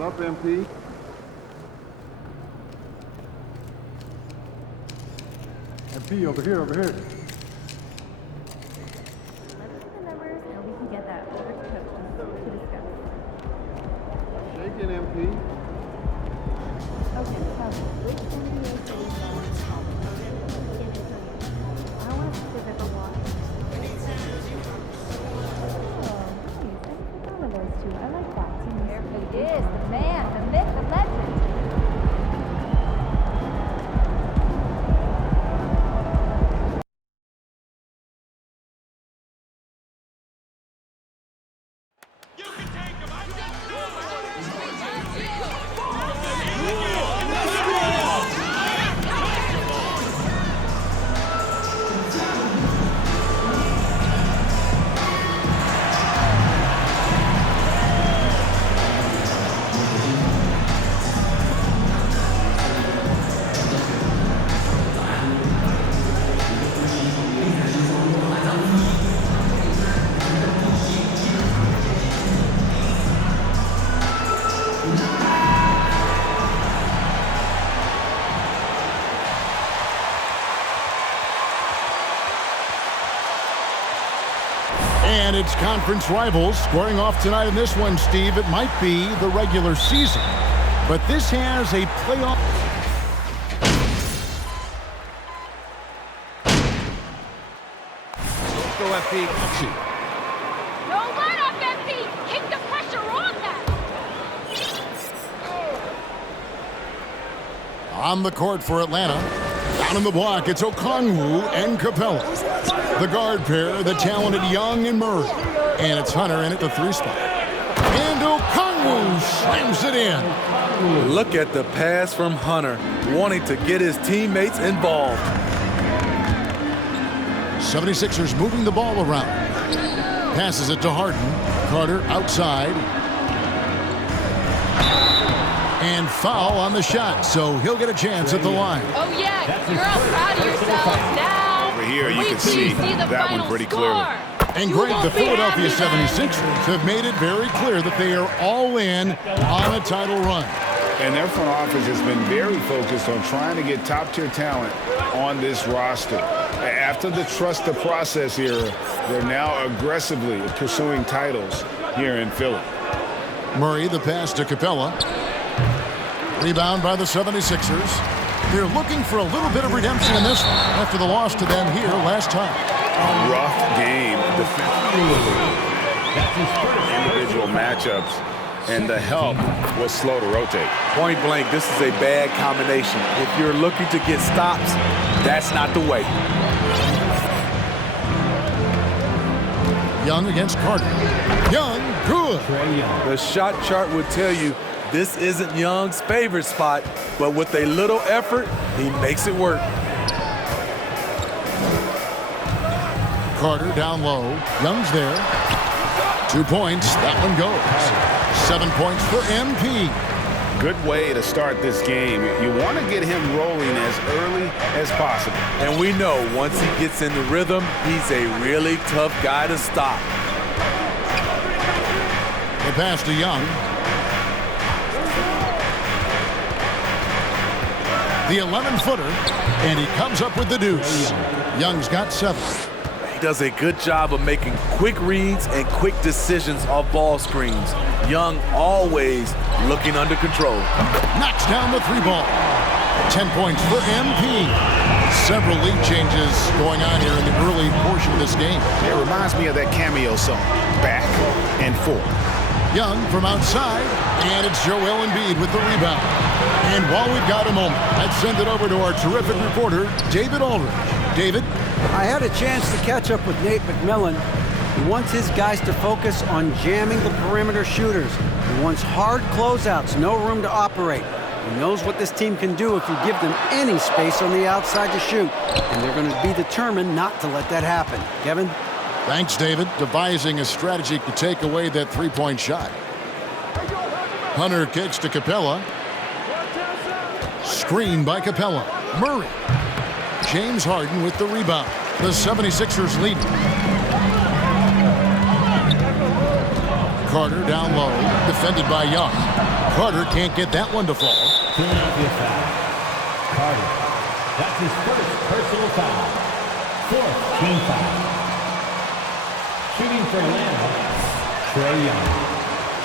What's up, MP? MP, over here, over here. Let's see the numbers and we can get that over to coach to discuss. Shaking, MP. Okay, so which NBA city is San Antonio? I don't want a specific one. Oh, nice. I never thought of those two. I like that. There he is, the man, the myth, the legend. And it's conference rivals squaring off tonight in this one, Steve. It might be the regular season, but this has a playoff. Go, FP. Don't let up, MP! Keep the pressure on them! On the court for Atlanta. Down in the block, it's Okongwu and Capella. The guard pair, the talented Young and Murray. And it's Hunter in at the 3 spot. And Okongwu slams it in. Look at the pass from Hunter, wanting to get his teammates involved. 76ers moving the ball around. Passes it to Harden. Carter outside. And foul on the shot, so he'll get a chance at the line. Oh yeah, you're all proud of yourselves now. Over here, you Wait can till see you the that final one pretty score. clearly. And You Greg, won't the be Philadelphia happy then. 76ers have made it very clear that they are all in on a title run. And their front office has been very focused on trying to get top-tier talent on this roster. After the trust the process era, they're now aggressively pursuing titles here in Philly. Murray, the pass to Capella. Rebound by the 76ers. They're looking for a little bit of redemption in this one after the loss to them here last time. Rough game defensively. Individual matchups, and the help was slow to rotate. Point blank, this is a bad combination. If you're looking to get stops, that's not the way. Young against Carter. Young, good. The shot chart would tell you this isn't Young's favorite spot, but with a little effort, he makes it work. Carter down low. Young's there. 2 points. That one goes. 7 points for MP. Good way to start this game. You want to get him rolling as early as possible. And we know once he gets in the rhythm, he's a really tough guy to stop. The pass to Young. The 11-footer, and he comes up with the deuce. Young's got 7. He does a good job of making quick reads and quick decisions off ball screens. Young always looking under control. Knocks down the 3 ball. 10 points for MP. Several lead changes going on here in the early portion of this game. It reminds me of that cameo song, Back and Forth. Young from outside, and it's Joel Embiid with the rebound. And while we've got a moment, let's send it over to our terrific reporter, David Aldridge. David? I had a chance to catch up with Nate McMillan. He wants his guys to focus on jamming the perimeter shooters. He wants hard closeouts, no room to operate. He knows what this team can do if you give them any space on the outside to shoot. And they're going to be determined not to let that happen. Kevin? Thanks, David. Devising a strategy to take away that 3-point shot. Hunter kicks to Capella. Screen by Capella. Murray. James Harden with the rebound. The 76ers leading. Carter down low, defended by Young. Carter can't get that one to fall. Philadelphia foul. Carter. That's his first personal foul. Fourth team foul. Shooting for Atlanta, Trae Young.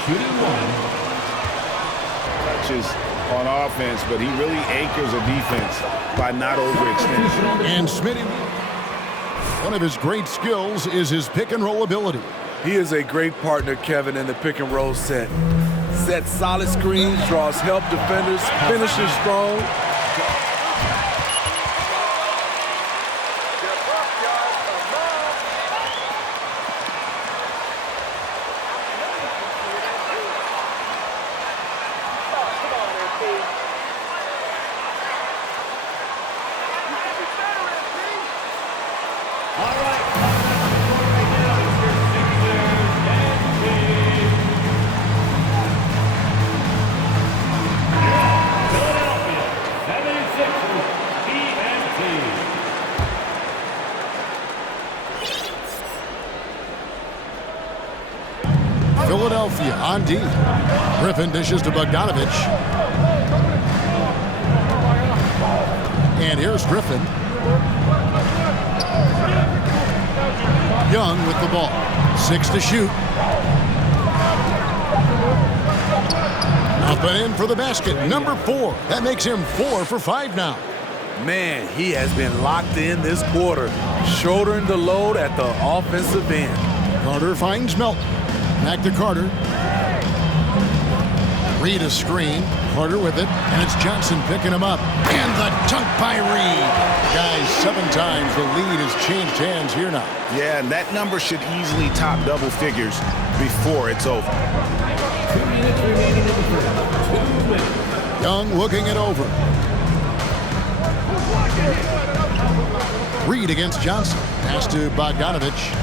Shooting 1. Touches on offense, but he really anchors a defense by not overextending. And Smitty, one of his great skills is his pick and roll ability. He is a great partner, Kevin, in the pick and roll set. Sets solid screens, draws help defenders, finishes strong. Philadelphia on D. Griffin dishes to Bogdanovich. And here's Griffin. Young with the ball. 6 to shoot. Up and in for the basket. Number 4. That makes him 4 for 5 now. Man, he has been locked in this quarter, shouldering the load at the offensive end. Carter finds Melton. Back to Carter. Reed a screen. Carter with it. And it's Johnson picking him up. And the dunk by Reed. Guys, 7 times the lead has changed hands here now. Yeah, and that number should easily top double figures before it's over. 2 minutes remaining in the first. 2 minutes. Young looking it over. Reed against Johnson. Pass to Bogdanovich.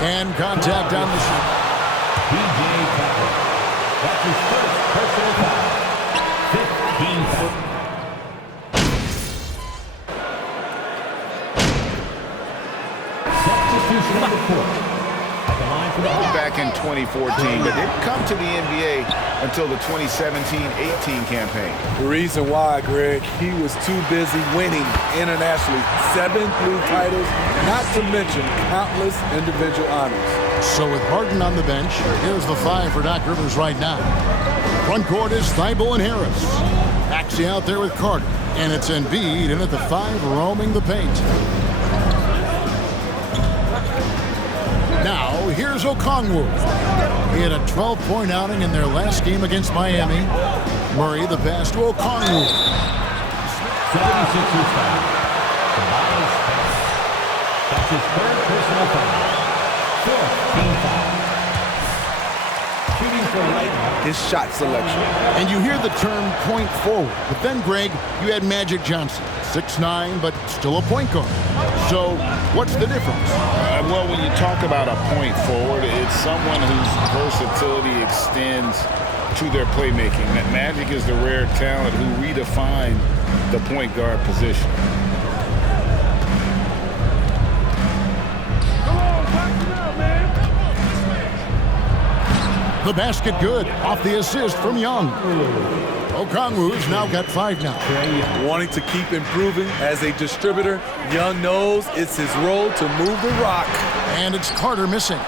And contact on the shot. P.J. Tucker. That's his first personal foul. 15 foul. Substitution number 4. At the line for the Hawks. Back in 2014, but didn't come to the NBA until the 2017-18 campaign. The reason why, Greg, he was too busy winning internationally. 7 blue titles, not to mention countless individual honors. So with Harden on the bench, here's the 5 for Doc Rivers right now. Front court is Thibault and Harris. Maxey out there with Carter. And it's Embiid in at the 5, roaming the paint. Now, here's Okongwu. He had a 12-point outing in their last game against Miami. Murray the pass to Okongwu. 76ers foul. Tobias Harris. That's his third personal foul. 4th team foul. Shooting for Atlanta. His shot selection. And you hear the term point forward. But then, Greg, you had Magic Johnson. 6'9", but still a point guard. So, what's the difference? Well, when you talk about a point forward, it's someone whose versatility extends to their playmaking. That Magic is the rare talent who redefined the point guard position. The basket good off the assist from Young. Okongwu's now got 5 now. Wanting to keep improving as a distributor, Young knows it's his role to move the rock. And it's Carter missing.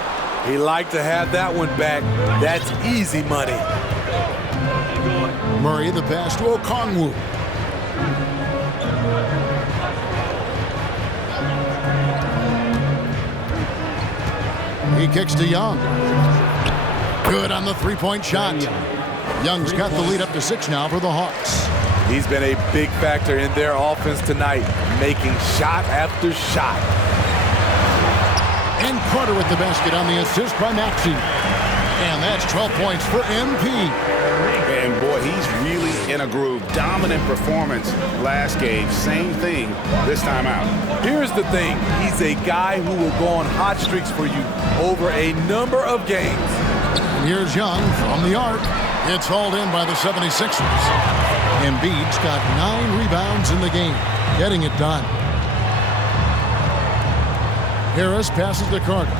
He liked to have that one back. That's easy money. Murray the pass to Okongwu. He kicks to Young. Good on the 3-point shot. Young's got the lead up to 6 now for the Hawks. He's been a big factor in their offense tonight, making shot after shot. And Carter with the basket on the assist by Maxey. And that's 12 points for MP. And boy, he's really in a groove. Dominant performance last game. Same thing this time out. Here's the thing. He's a guy who will go on hot streaks for you over a number of games. And here's Young from the arc. It's hauled in by the 76ers. Embiid's got 9 rebounds in the game, getting it done. Harris passes to Carter.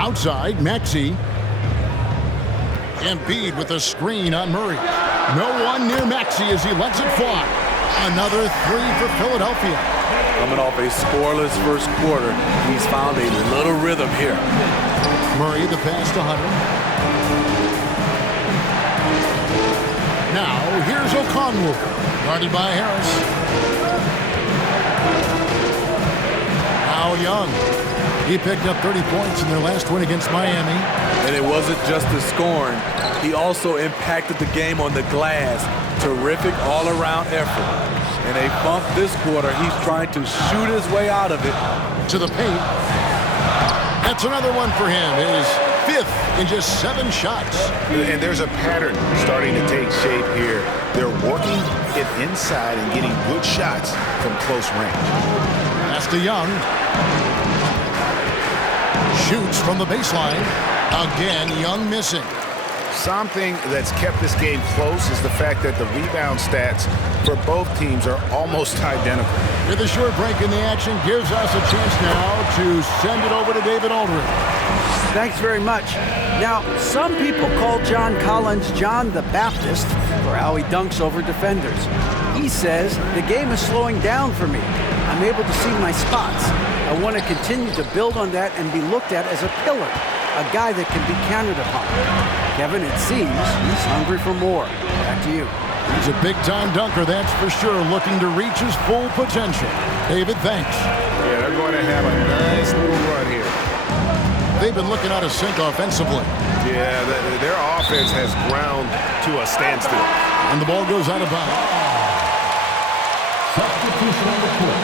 Outside, Maxey. Embiid with a screen on Murray. No one near Maxey as he lets it fly. Another three for Philadelphia. Coming off a scoreless first quarter, he's found a little rhythm here. Murray, the pass to Hunter. Now, here's Okongwu, guarded by Harris. Now Young. He picked up 30 points in their last win against Miami. And it wasn't just the scoring. He also impacted the game on the glass. Terrific all-around effort. In a bump this quarter, he's trying to shoot his way out of it. To the paint. That's another one for him. His fifth in just 7 shots. And there's a pattern starting to take shape here. They're working it inside and getting good shots from close range. Pass to Young. Shoots from the baseline. Again, Young missing. Something that's kept this game close is the fact that the rebound stats for both teams are almost identical. With a short break in the action, gives us a chance now to send it over to David Aldridge. Thanks very much. Now, some people call John Collins John the Baptist for how he dunks over defenders. He says, the game is slowing down for me. I'm able to see my spots. I want to continue to build on that and be looked at as a pillar, a guy that can be counted upon. Kevin, it seems he's hungry for more. Back to you. He's a big-time dunker, that's for sure, looking to reach his full potential. David, thanks. Yeah, they're going to have a nice little run here. They've been looking out of sync offensively. Yeah, their offense has ground to a standstill. And the ball goes out of bounds. Substitution on the court.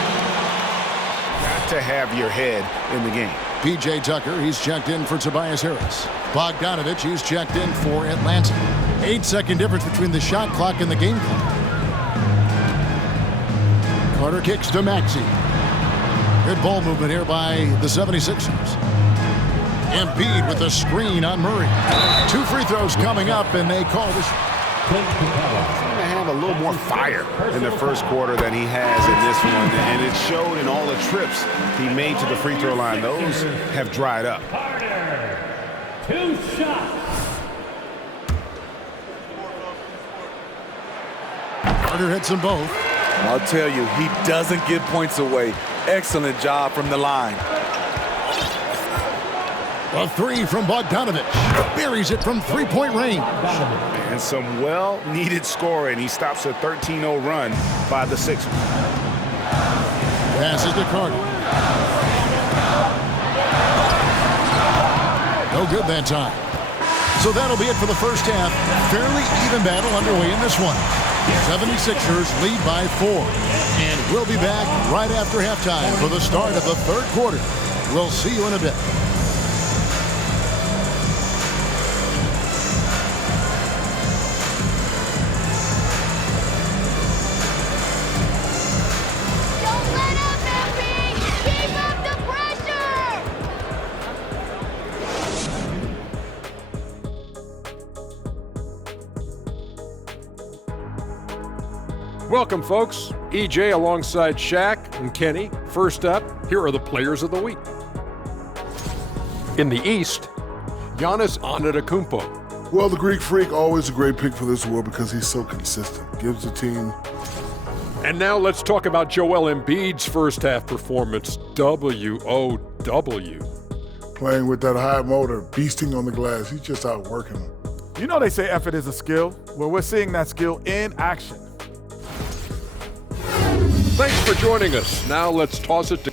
Got to have your head in the game. P.J. Tucker, he's checked in for Tobias Harris. Bogdanovich, he's checked in for Atlanta. 8-second difference between the shot clock and the game clock. Carter kicks to Maxey. Good ball movement here by the 76ers. Embiid with a screen on Murray. 2 free throws coming up, and they call this. He's going to have a little more fire in the first quarter than he has in this one, and it showed in all the trips he made to the free throw line. Those have dried up. Carter, 2 shots. Carter hits them both. I'll tell you, he doesn't give points away. Excellent job from the line. A 3 from Bogdanovich. Buries it from 3-point range. And some well-needed scoring. He stops a 13-0 run by the Sixers. Passes to Carter. No good that time. So that'll be it for the first half. Fairly even battle underway in this one. 76ers lead by 4. And we'll be back right after halftime for the start of the third quarter. We'll see you in a bit. Don't let up, Embiid! Keep up the pressure! Welcome, folks. EJ alongside Shaq and Kenny. First up, here are the players of the week. In the East, Giannis Antetokounmpo. Well, the Greek Freak, always a great pick for this award because he's so consistent. Gives the team. And now let's talk about Joel Embiid's first half performance. W-O-W. Playing with that high motor, beasting on the glass. He's just outworking them. You know they say effort is a skill. Well, we're seeing that skill in action. Thanks for joining us. Now let's toss it to...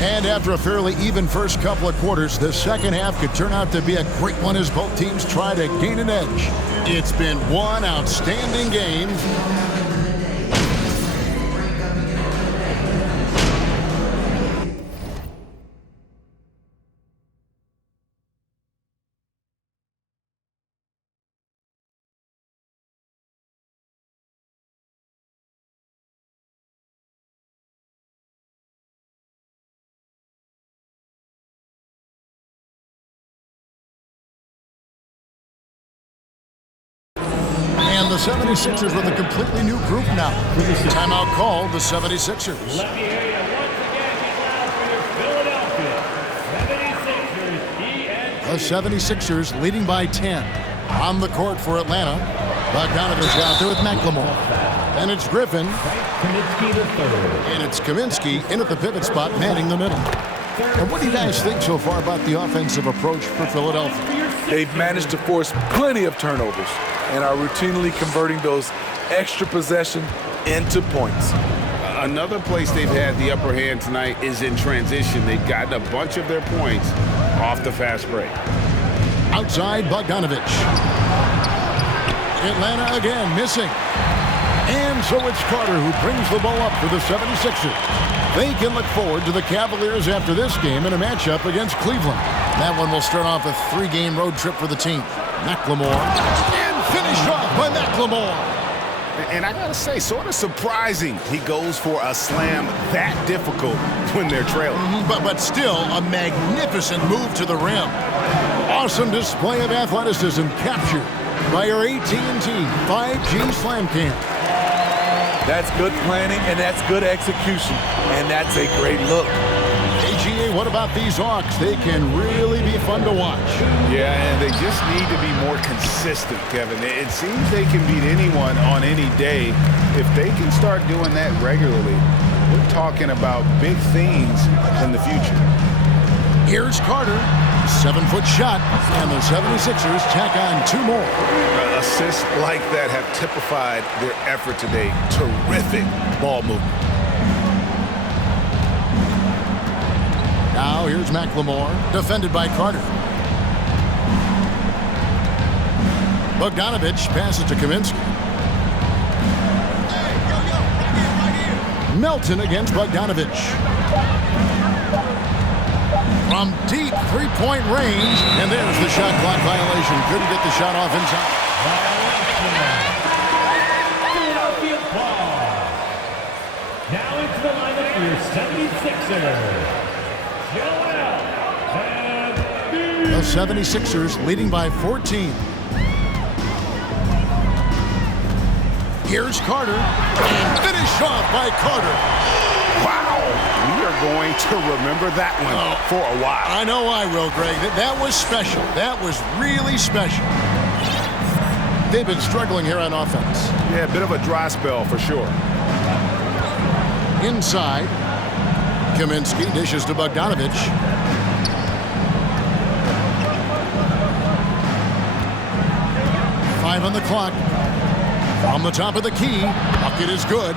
And after a fairly even first couple of quarters, the second half could turn out to be a great one as both teams try to gain an edge. It's been one outstanding game. And the 76ers with a completely new group now. Timeout called the 76ers. Let me hear you once again. Be loud for your Philadelphia 76ers. The 76ers leading by 10. On the court for Atlanta. Bogdanovich out there with McLemore. And it's Griffin. Kaminsky the third. And it's Kaminsky in at the pivot spot, manning the middle. And what do you guys think so far about the offensive approach for Philadelphia? They've managed to force plenty of turnovers and are routinely converting those extra possession into points. Another place they've had the upper hand tonight is in transition. They've gotten a bunch of their points off the fast break. Outside, Bogdanovich. Atlanta again missing. And so it's Carter who brings the ball up for the 76ers. They can look forward to the Cavaliers after this game in a matchup against Cleveland. That one will start off a 3-game road trip for the team. McLemore. And finished off by McLemore. And I gotta say, sort of surprising he goes for a slam that difficult when they're trailing. But still a magnificent move to the rim. Awesome display of athleticism captured by our AT&T 5G Slam Cam. That's good planning, and that's good execution, and that's a great look. AGA, what about these Hawks? They can really be fun to watch. Yeah, and they just need to be more consistent, Kevin. It seems they can beat anyone on any day. If they can start doing that regularly, we're talking about big things in the future. Here's Carter. 7-foot shot, and the 76ers tack on 2 more. Assists like that have typified their effort today. Terrific ball movement. Now here's McLemore, defended by Carter. Bogdanovich passes to Kaminsky. Melton against Bogdanovich. From deep 3-point range, and there's the shot clock violation. Couldn't get the shot off inside. Philadelphia ball. Now into the lineup for your 76ers. The 76ers leading by 14. Here's Carter, and finished off by Carter. Wow, we are going to remember that one for a while. I know I will, Greg. That was special. That was really special. They've been struggling here on offense. Yeah, a bit of a dry spell for sure. Inside, Kaminsky dishes to Bogdanovich. Five on the clock. From the top of the key, bucket is good.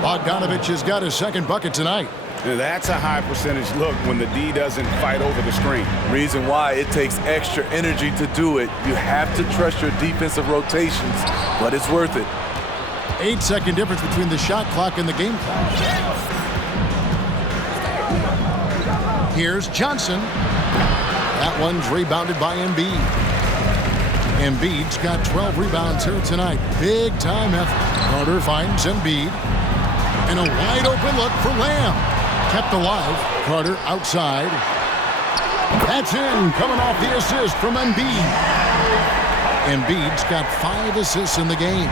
Bogdanovich has got his second bucket tonight. That's a high percentage look when the D doesn't fight over the screen. Reason why it takes extra energy to do it. You have to trust your defensive rotations, but it's worth it. 8-second difference between the shot clock and the game clock. Here's Johnson. That one's rebounded by Embiid. Embiid's got 12 rebounds here tonight. Big time effort. Carter finds Embiid. And a wide open look for Lamb. Kept alive. Carter outside. That's in. Coming off the assist from Embiid. Embiid's got 5 assists in the game.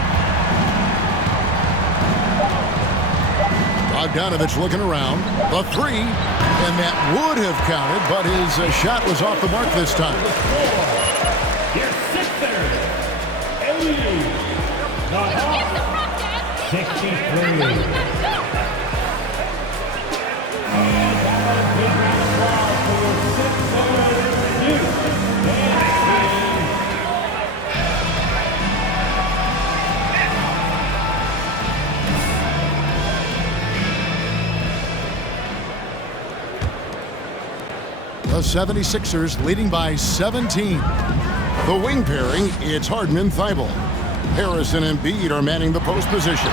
Bogdanovich looking around. The 3. And that would have counted, but his shot was off the mark this time. Your Sixers, 80. The Hawks, 63. And that was a big round of applause for your The 76ers leading by 17. The wing pairing, it's Harden and Thibault. Harris and Embiid are manning the post position.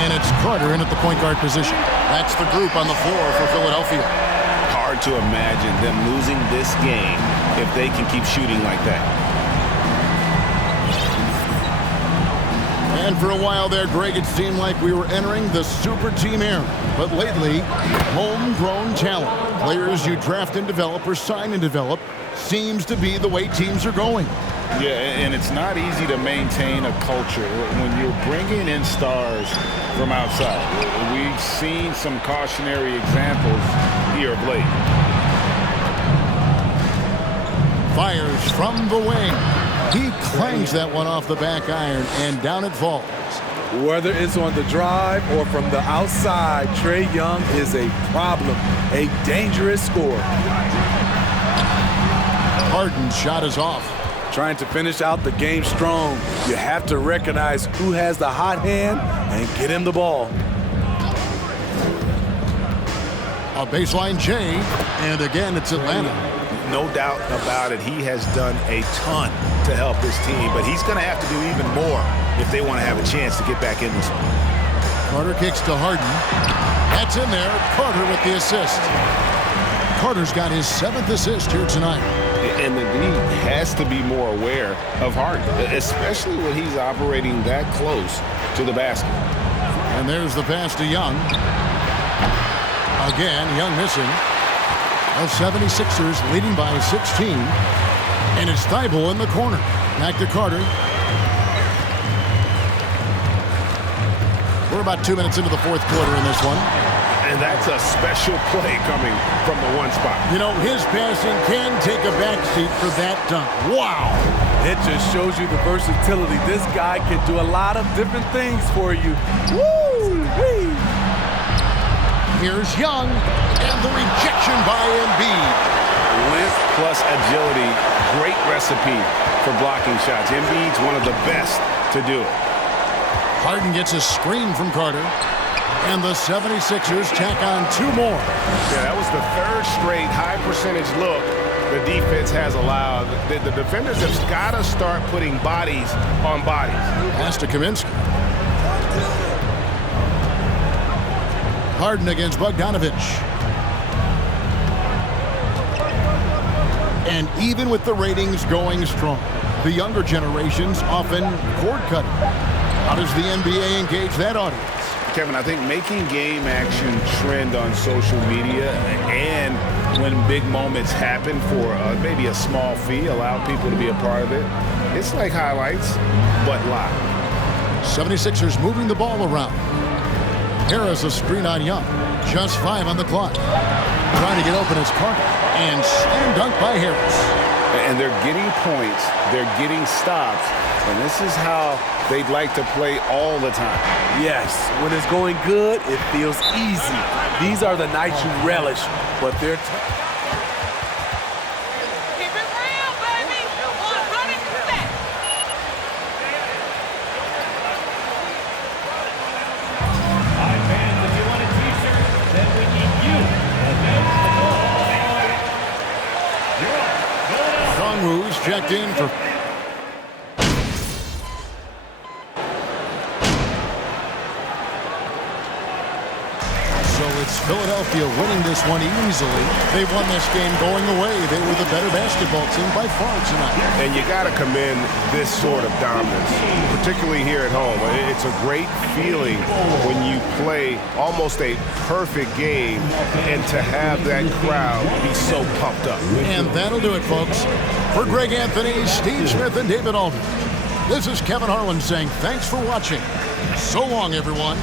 And it's Carter in at the point guard position. That's the group on the floor for Philadelphia. Hard to imagine them losing this game if they can keep shooting like that. And for a while there, Greg, it seemed like we were entering the super team era. But lately, homegrown talent, players you draft and develop or sign and develop, seems to be the way teams are going. Yeah, and it's not easy to maintain a culture when you're bringing in stars from outside. We've seen some cautionary examples here of late. Fires from the wing. He clangs that one off the back iron, and down it falls. Whether it's on the drive or from the outside, Trae Young is a problem, a dangerous scorer. Harden's shot is off. Trying to finish out the game strong, you have to recognize who has the hot hand and get him the ball. A baseline J, and again it's Atlanta. No doubt about it, he has done a ton to help this team, but he's going to have to do even more if they want to have a chance to get back in this one. Carter kicks to Harden. That's in there. Carter with the assist. Carter's got his 7th assist here tonight. And the league has to be more aware of Harden, especially when he's operating that close to the basket. And there's the pass to Young. Again, Young missing. The 76ers leading by 16. And it's Thibault in the corner. Back to Carter. We're about 2 minutes into the 4th quarter in this one. And that's a special play coming from the one spot. You know, his passing can take a backseat for that dunk. Wow. It just shows you the versatility. This guy can do a lot of different things for you. Woo-wee. Here's Young, and the rejection by Embiid. Length plus agility, great recipe for blocking shots. Embiid's one of the best to do it. Harden gets a screen from Carter, and the 76ers tack on 2 more. Yeah, that was the 3rd straight high-percentage look the defense has allowed. The defenders have got to start putting bodies on bodies. Pass to Kaminsky. Harden against Bogdanovich. And even with the ratings going strong, the younger generations often cord cutting. How does the NBA engage that audience? Kevin, I think making game action trend on social media and when big moments happen for maybe a small fee, allow people to be a part of it. It's like highlights, but live. 76ers moving the ball around. Harris a screen on Young. Just 5 on the clock. Trying to get open is Carter. And slam dunk by Harris. And they're getting points. They're getting stops. And this is how they'd like to play all the time. Yes, when it's going good, it feels easy. These are the nights you relish, but they're Keep it real, baby. 100%. All right, fans, if you want a t-shirt, then we need you against the ball. You're up. Kongwu's checked in for... So it's Philadelphia winning this one easily. They won this game going away. They were the better basketball team by far tonight. And you got to commend this sort of dominance, particularly here at home. It's a great feeling when you play almost a perfect game and to have that crowd be so pumped up. And that'll do it, folks. For Greg Anthony, Steve Smith, and David Aldridge, this is Kevin Harlan saying thanks for watching. So long, everyone.